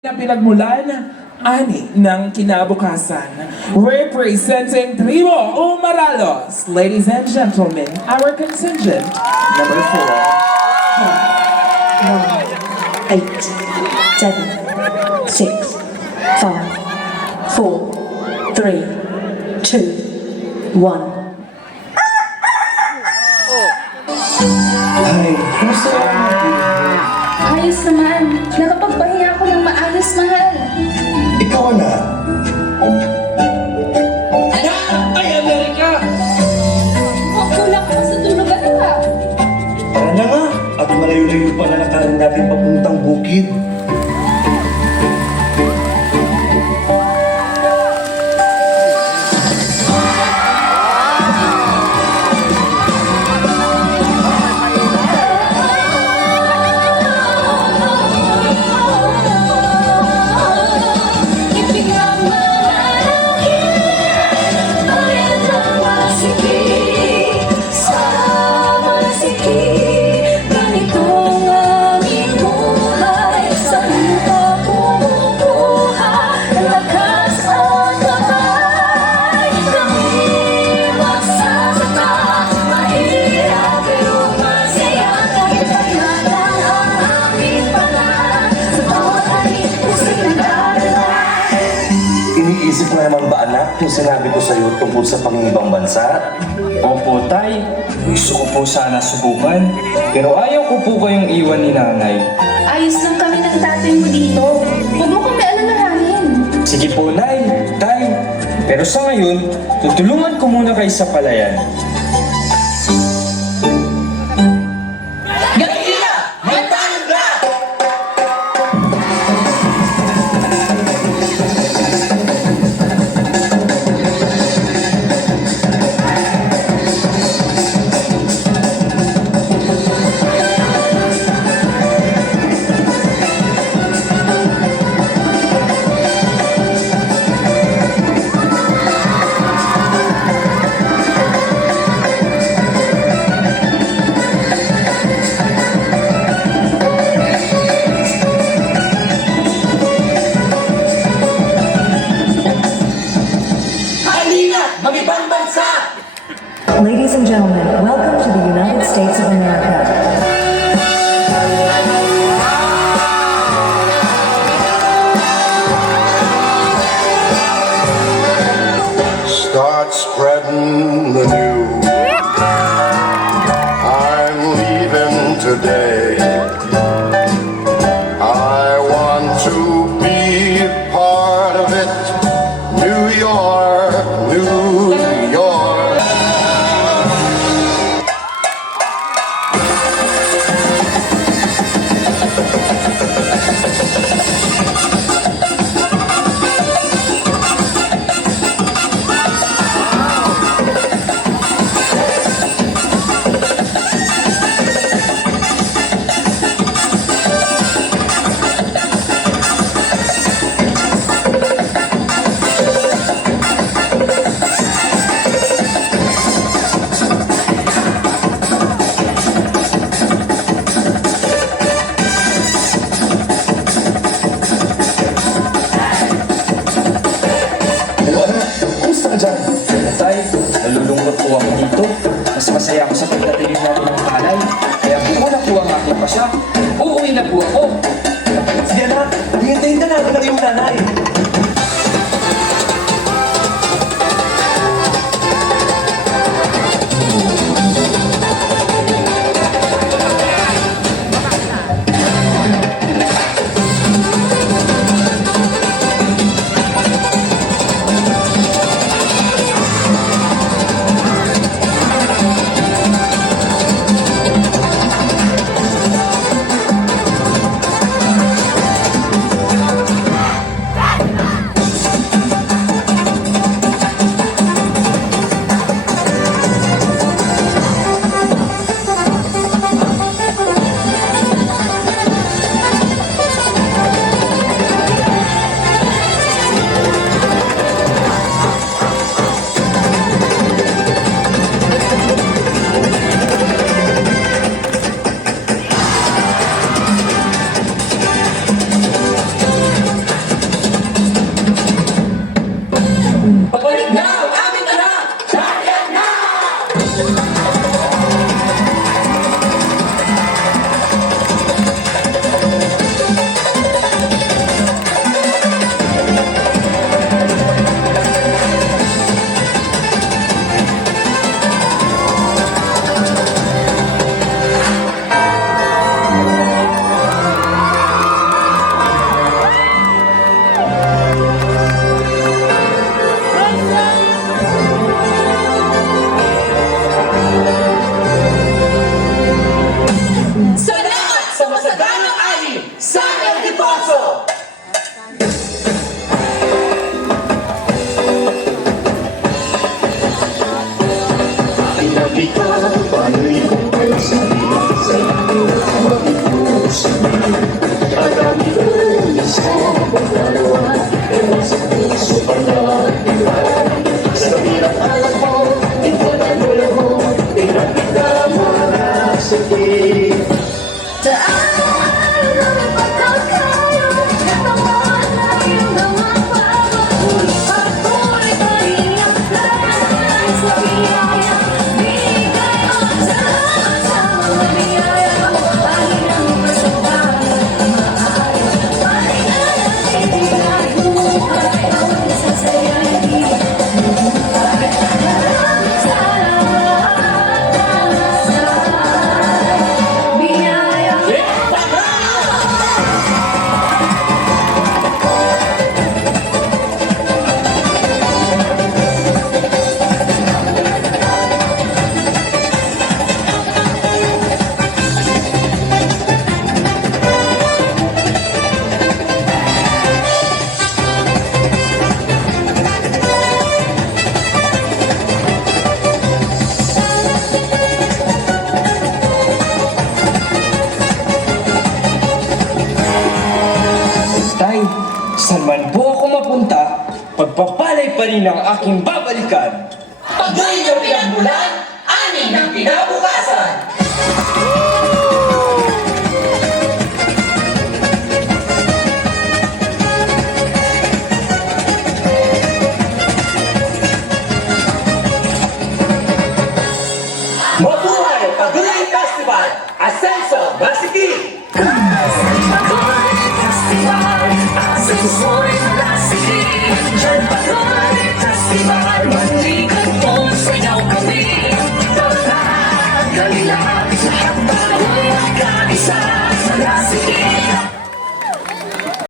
na pinagmulan ani ng kinabukasan. Representing Tribo Umaralos, ladies and gentlemen, our contingent number 4. 9, 8, 7, 6, 5, 4, 3, 2, 1. Ay, kumusta ka natin? Ayos naman. Nakapagpahinga ako ng maayos, mahal. Ikaw na. Ay, Amerika! Kulang ako sa tulog ka. Tara na nga. At malayo-layo pa lalakarin natin papuntang bukid. Iniisip mo naman ba anak yung sinabi ko sa'yo tungkol sa pangingibang bansa? Opo, Tay. Gusto ko po sana subukan. Pero ayaw ko po kayong iwan ni Nanay. Ayos lang kami ng tatay mo dito. Huwag mo kami alalahanin. Sige po, Nay. Tay. Pero sa ngayon, tutulungan ko muna kayo sa palayan. Ladies and gentlemen, welcome to the United States of America. Start spreading the news. I'm leaving today. I want to be part of it. New York, New York. Hello anak, kumusta ka dyan? Tay, nalulungkot po ako dito. Mas masaya ako sa pagtatinig natin ng palay. Kaya puuna po ang aking pasya. Uuwi na po ako. Sige anak, hihintayin ka natin ng iyong nanay. Tay, saan man po ako mapunta, pagpapalay pa rin ang aking babalikan. Pagay ng pinagmulan, ani ng kinabukasan. Mabuhay Pagay Festival! Ascenso Malasiqui! Asenso'y Malasiqui, dyan Pagay Festival, manlikan pong sayaw kami. Tara, dali lang, lahat tayo'y nagkaisa, Malasiqui.